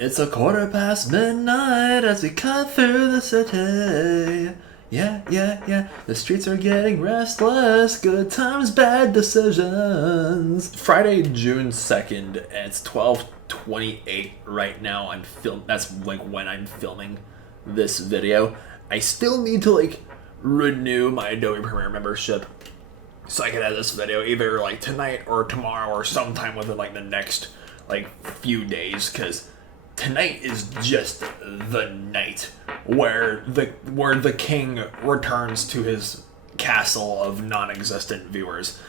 It's a quarter past midnight as we cut through the city. Yeah, yeah, yeah. The streets are getting restless. Good times, bad decisions. Friday, June 2nd, and it's 12:28 right now. That's like when I'm filming this video. I still need to renew my Adobe Premiere membership so I can edit this video either tonight or tomorrow or sometime within the next few days, because tonight is just the night where the king returns to his castle of non-existent viewers.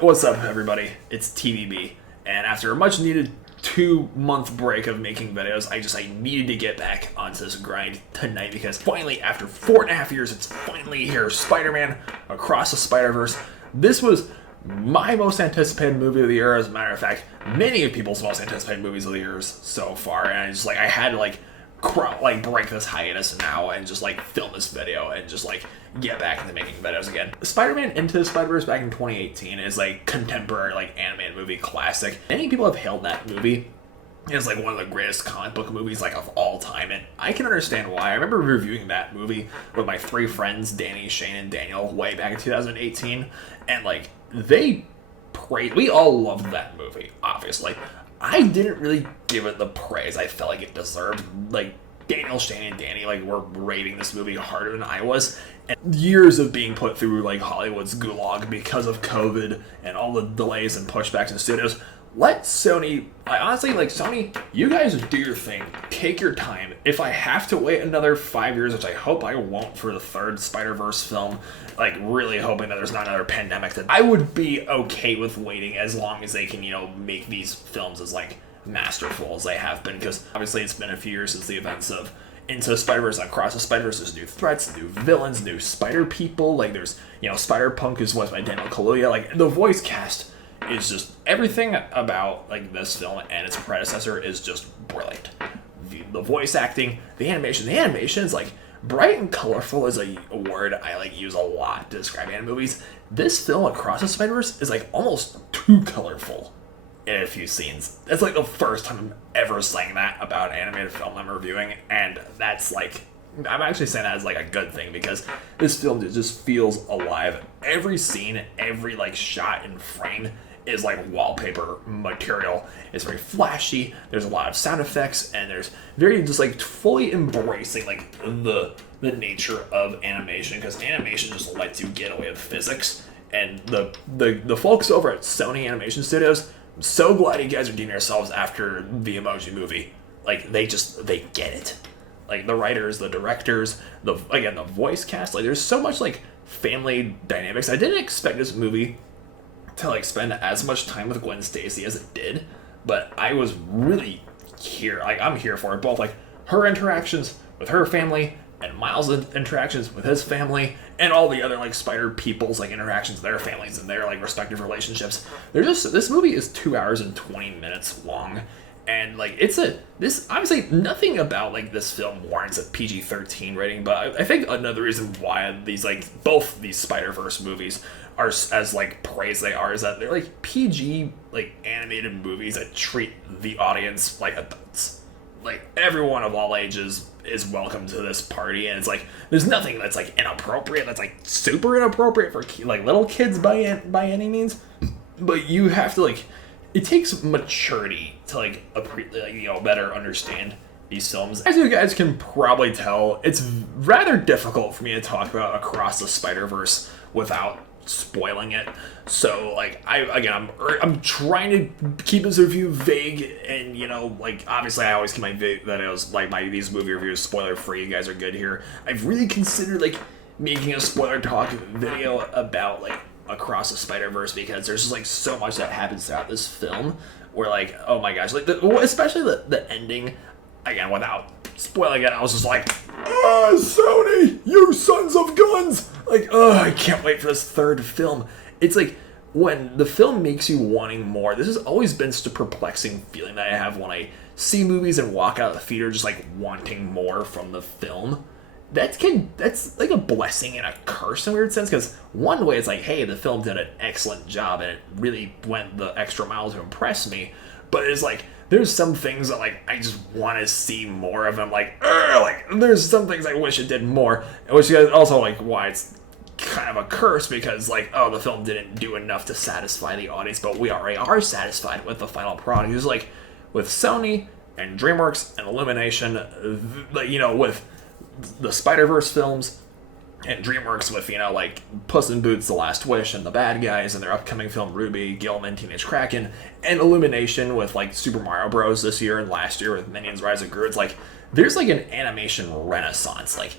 What's up, everybody? It's TVB, and after a much needed 2-month break of making videos, I needed to get back onto this grind tonight, because finally, after 4.5 years, it's finally here. Spider-Man Across the Spider-Verse. This was my most anticipated movie of the year. As a matter of fact, many of people's most anticipated movies of the years so far, and I had to break this hiatus now and just film this video and just get back into making videos again. Spider-Man Into the Spider-Verse back in 2018 is contemporary animated movie classic. Many people have hailed that movie as one of the greatest comic book movies of all time, and I can understand why. I remember reviewing that movie with my 3 friends, Danny, Shane, and Daniel, way back in 2018, and we all loved that movie, obviously. I didn't really give it the praise I felt like it deserved. Daniel, Shane, and Danny were rating this movie harder than I was, and years of being put through Hollywood's gulag because of COVID and all the delays and pushbacks in studios. Let Sony, Sony, you guys do your thing. Take your time. If I have to wait another 5 years, which I hope I won't for the 3rd Spider-Verse film, really hoping that there's not another pandemic, that I would be okay with waiting as long as they can, make these films as masterful as they have been, because obviously it's been a few years since the events of Into the Spider-Verse. Across the Spider-Verse, there's new threats, new villains, new spider people, there's, Spider-Punk is voiced by Daniel Kaluuya, the voice cast is just everything about this film and its predecessor is just brilliant. The voice acting, the animation is bright and colorful is a word I use a lot to describe anime movies. This film, Across the Spider-Verse, is almost too colorful in a few scenes. It's the first time I'm ever saying that about an animated film I'm reviewing, and that's I'm actually saying that as a good thing, because this film just feels alive. Every scene, every shot and frame is wallpaper material. It's very flashy, there's a lot of sound effects, and there's very just fully embracing the nature of animation, because animation just lets you get away with physics. And the folks over at Sony Animation Studios, I'm so glad you guys are doing yourselves after the Emoji Movie. They get it. The writers, the directors, the voice cast, there's so much family dynamics. I didn't expect this movie to spend as much time with Gwen Stacy as it did, but I was really here. I'm here for it. Both her interactions with her family and Miles' interactions with his family, and all the other Spider people's interactions with their families and their respective relationships. This movie is 2 hours and 20 minutes long, and this obviously nothing about this film warrants a PG-13 rating, but I think another reason why these both these Spider-Verse movies are as praised they are is that they're PG animated movies that treat the audience like adults. Everyone of all ages is welcome to this party, and it's there's nothing that's inappropriate, that's super inappropriate for little kids by any means, but you have to it takes maturity to better understand these films. As you guys can probably tell, it's rather difficult for me to talk about Across the Spider-Verse without spoiling it. So I'm trying to keep this review vague, and obviously I always keep my videos these movie reviews spoiler free. You guys are good here. I've really considered making a spoiler talk video about Across the Spider-Verse, because there's just so much that happens throughout this film where oh my gosh, especially the ending. Again, without spoiling it, I was just Sony, you sons of guns! I can't wait for this 3rd film. It's when the film makes you wanting more. This has always been such a perplexing feeling that I have when I see movies and walk out of the theater just wanting more from the film. That's a blessing and a curse in a weird sense, because one way it's hey, the film did an excellent job and it really went the extra mile to impress me, but it's like there's some things that like I just want to see more of. I'm like there's some things I wish it did more, which is also like why it's kind of a curse, because like, oh, the film didn't do enough to satisfy the audience, but we already are satisfied with the final product. It's like with Sony and DreamWorks and Illumination, you know, with the Spider-Verse films, and DreamWorks with, you know, like Puss in Boots: The Last Wish and The Bad Guys and their upcoming film Ruby, Gilman, Teenage Kraken, and Illumination with like Super Mario Bros. This year and last year with Minions: Rise of Gru. It's like there's like an animation renaissance like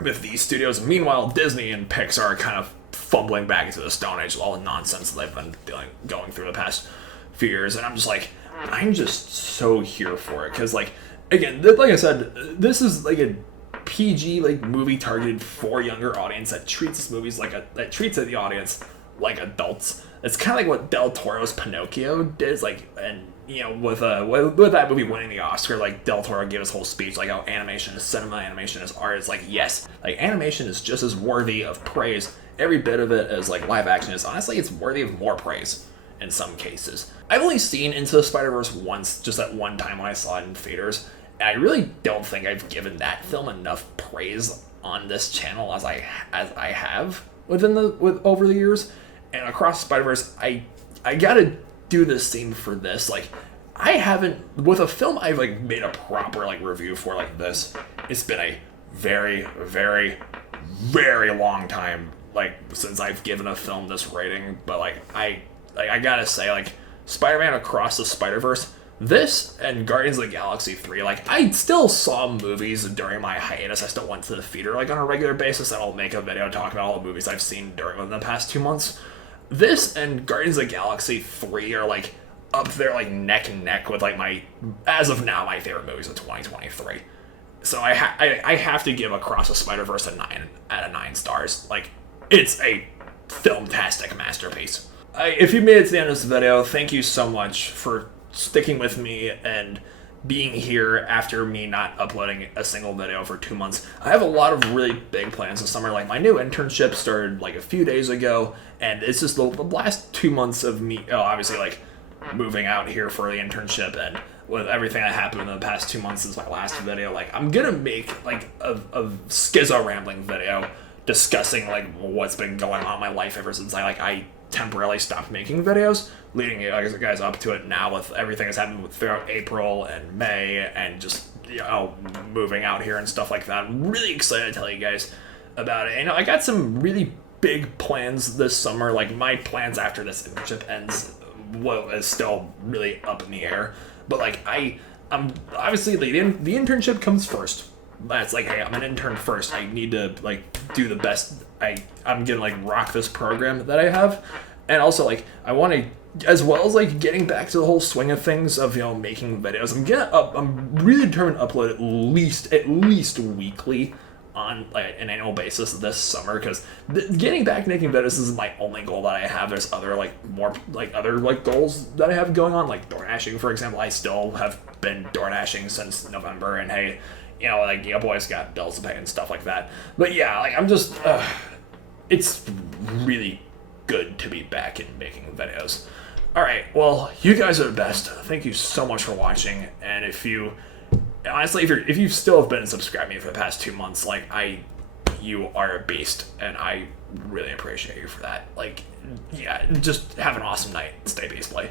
with these studios. Meanwhile, Disney and Pixar are kind of fumbling back into the Stone Age with all the nonsense that they've been going through the past few years, and I'm just so here for it, because like again, like I said, this is like a PG like movie targeted for younger audience that treats the audience like adults. It's kind of like what Del Toro's Pinocchio did, like, and you know, with that movie winning the Oscar, like Del Toro gave his whole speech like how animation is cinema, animation is art. It's like, yes, like animation is just as worthy of praise, every bit of it, as like live action is. Honestly, it's worthy of more praise in some cases. I've only seen Into the Spider-Verse once, just that one time when I saw it in theaters. And I really don't think I've given that film enough praise on this channel as I have over the years. And Across the Spider-Verse, I gotta do the same for this. Like, I haven't, with a film I've like made a proper like review for like this, it's been a very, very, very long time like since I've given a film this rating. But like I gotta say, like, Spider-Man Across the Spider-Verse, this and Guardians of the Galaxy 3, like, I still saw movies during my hiatus. I still went to the theater, like, on a regular basis, and I'll make a video talking about all the movies I've seen within the past 2 months. This and Guardians of the Galaxy 3 are, like, up there, like, neck and neck with, like, as of now, my favorite movies of 2023. So I have to give Across the Spider-Verse a 9 out of 9 stars. Like, it's a filmtastic masterpiece. If you made it to the end of this video, thank you so much for sticking with me and being here after me not uploading a single video for 2 months. I have a lot of really big plans this summer. Like, my new internship started like a few days ago, and it's just the last 2 months of me, obviously, like, moving out here for the internship, and with everything that happened in the past 2 months since my last video, like, I'm gonna make like a schizo rambling video discussing like what's been going on in my life ever since I temporarily stopped making videos, leading you guys up to it now with everything that's happened throughout April and May, and just, you know, moving out here and stuff like that. I'm really excited to tell you guys about it. You know, I got some really big plans this summer. Like, my plans after this internship ends, well, is still really up in the air. But like, I'm obviously the internship comes first. That's like, hey, I'm an intern first. I need to like do the best. I'm gonna like rock this program that I have, and also like I want to, as well as like getting back to the whole swing of things of, you know, making videos. I'm really determined to upload at least weekly on like an annual basis this summer, because getting back making videos is my only goal that I have. There's other other goals that I have going on, like door dashing, for example. I still have been door dashing since November, and hey, you know, like, you boys got bills to pay and stuff like that. But yeah, like, I'm just, it's really good to be back in making videos. Alright, well, you guys are the best. Thank you so much for watching, and if you still have been subscribing to me for the past 2 months, like, you are a beast, and I really appreciate you for that. Like, yeah, just have an awesome night. Stay peacefully.